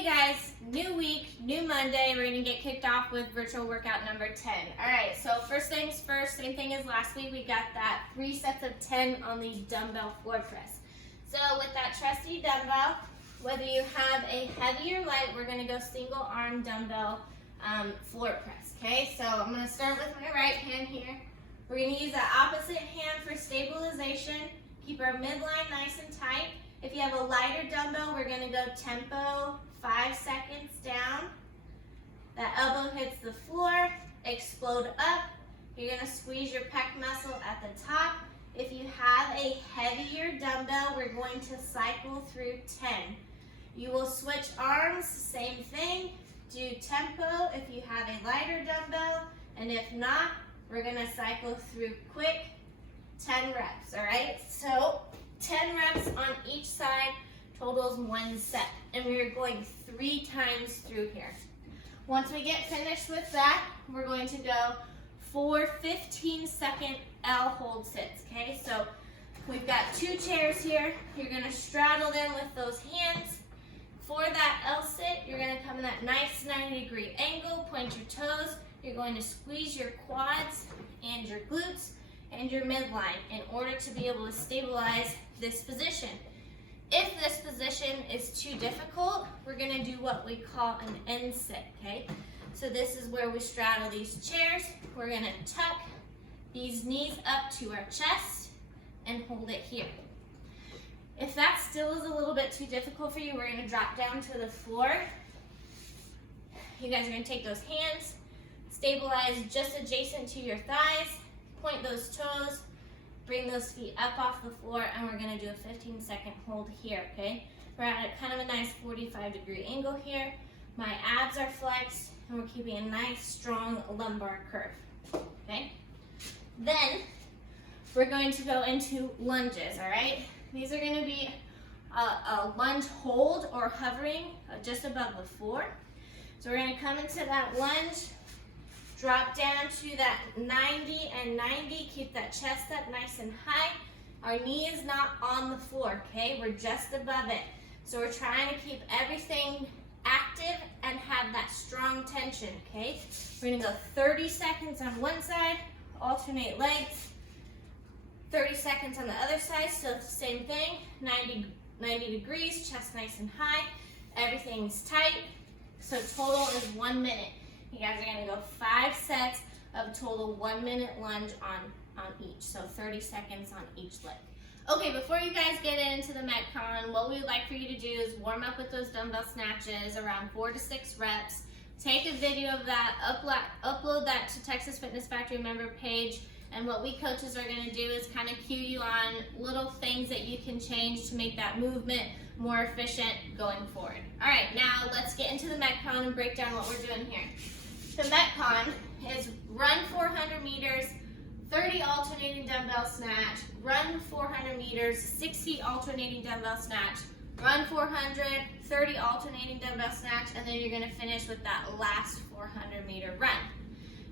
Hey guys, new week, new Monday. We're gonna get kicked off with virtual workout number 10. All right, so first things first, same thing as last week. We got that 3 sets of 10 on the dumbbell floor press. So with that trusty dumbbell, whether you have a heavy or light, we're gonna go single arm dumbbell floor press, okay? So I'm gonna start with my right hand here. We're gonna use that opposite hand for stabilization. Keep our midline nice and tight. If you have a lighter dumbbell, we're gonna go tempo, 5 seconds down. That elbow hits the floor, explode up. You're gonna squeeze your pec muscle at the top. If you have a heavier dumbbell, we're going to cycle through 10. You will switch arms, same thing. Do tempo if you have a lighter dumbbell, and if not, we're gonna cycle through quick 10 reps, all right? So 10 reps on each side totals 1 set, and we're going 3 times through here. Once we get finished with that, we're going to go 4 15-second L hold sits, okay? So we've got 2 chairs here. You're gonna straddle them with those hands. For that L sit, you're gonna come in that nice 90-degree angle, point your toes. You're going to squeeze your quads and your glutes and your midline in order to be able to stabilize this position. If this position is too difficult, we're gonna do what we call an end sit, okay? So this is where we straddle these chairs. We're gonna tuck these knees up to our chest and hold it here. If that still is a little bit too difficult for you, we're gonna drop down to the floor. You guys are gonna take those hands, stabilize just adjacent to your thighs, point those toes, bring those feet up off the floor, and we're gonna do a 15-second hold here, okay? We're at a kind of a nice 45-degree angle here. My abs are flexed, and we're keeping a nice, strong lumbar curve, okay? Then, we're going to go into lunges, all right? These are gonna be a lunge hold or hovering just above the floor. So we're gonna come into that lunge, drop down to that 90 and 90. Keep that chest up nice and high. Our knee is not on the floor, okay? We're just above it. So we're trying to keep everything active and have that strong tension, okay? We're gonna go 30 seconds on one side, alternate legs. 30 seconds on the other side, so it's the same thing. 90 degrees, chest nice and high. Everything's tight. So total is 1 minute. You guys are gonna go 5 sets of total 1 minute lunge on each. So 30 seconds on each leg. Okay, before you guys get into the Metcon, what we'd like for you to do is warm up with those dumbbell snatches around 4 to 6 reps. Take a video of that, upload that to Texas Fitness Factory member page, and what we coaches are gonna do is kind of cue you on little things that you can change to make that movement more efficient going forward. All right, now let's get into the Metcon and break down what we're doing here. The Metcon is run 400 meters, 30 alternating dumbbell snatch, run 400 meters, 60 alternating dumbbell snatch, run 400, 30 alternating dumbbell snatch, and then you're gonna finish with that last 400-meter run.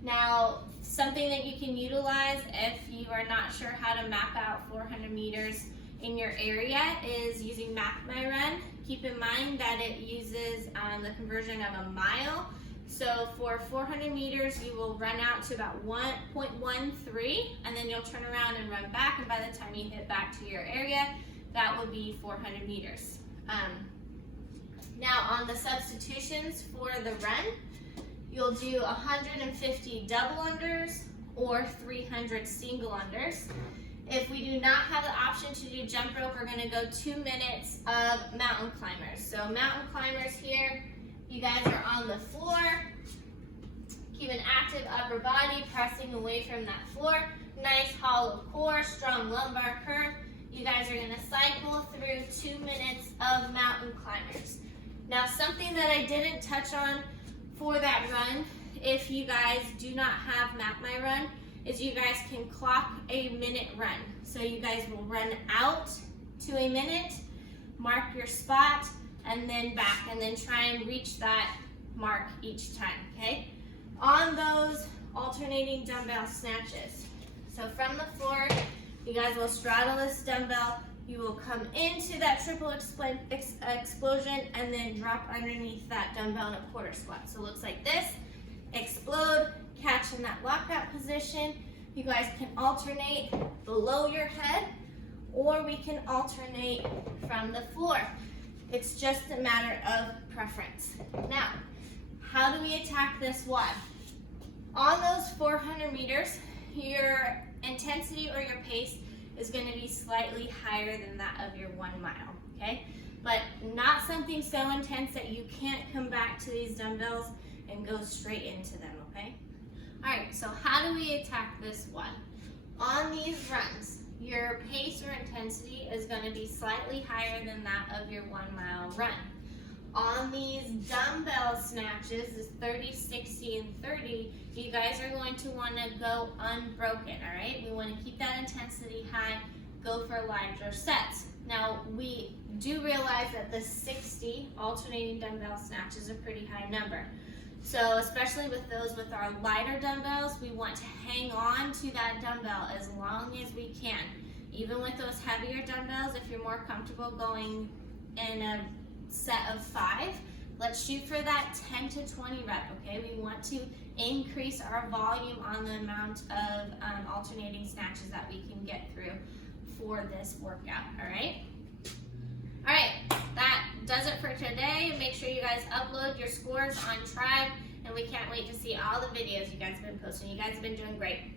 Now, something that you can utilize if you are not sure how to map out 400 meters in your area is using Map My Run. Keep in mind that it uses the conversion of a mile. So for 400 meters, you will run out to about 1.13, and then you'll turn around and run back, and by the time you hit back to your area, that would be 400 meters. Now on the substitutions for the run, you'll do 150 double unders or 300 single unders. If we do not have the option to do jump rope, we're gonna go 2 minutes of mountain climbers. So mountain climbers here, you guys are on the floor. Keep an active upper body, pressing away from that floor. Nice hollow core, strong lumbar curve. You guys are gonna cycle through 2 minutes of mountain climbers. Now something that I didn't touch on for that run, if you guys do not have Map My Run, is you guys can clock a minute run. So you guys will run out to a minute, mark your spot, and then back, and then try and reach that mark each time, okay? On those alternating dumbbell snatches. So from the floor, you guys will straddle this dumbbell, You will come into that triple explosion and then drop underneath that dumbbell in a quarter squat. So it looks like this, explode, catch in that lockout position. You guys can alternate below your head, or we can alternate from the floor. It's just a matter of preference. Now, how do we attack this WOD? On those 400 meters, your intensity or your pace is going to be slightly higher than that of your 1 mile, okay? But not something so intense that you can't come back to these dumbbells and go straight into them, okay? All right, so how do we attack this WOD? On these runs, your pace or intensity is going to be slightly higher than that of your 1 mile run. On these dumbbell snatches, this 30, 60, and 30, you guys are going to want to go unbroken, all right? We want to keep that intensity high, go for larger sets. Now, we do realize that the 60 alternating dumbbell snatch is a pretty high number. So, especially with those with our lighter dumbbells, we want to hang on to that dumbbell as long as we can. Even with those heavier dumbbells, if you're more comfortable going in a set of 5, let's shoot for that 10 to 20 rep, okay? We want to increase our volume on the amount of alternating snatches that we can get through for this workout, all right? All right, that does it for today. Make sure you guys upload your scores on Tribe, and we can't wait to see all the videos you guys have been posting. You guys have been doing great.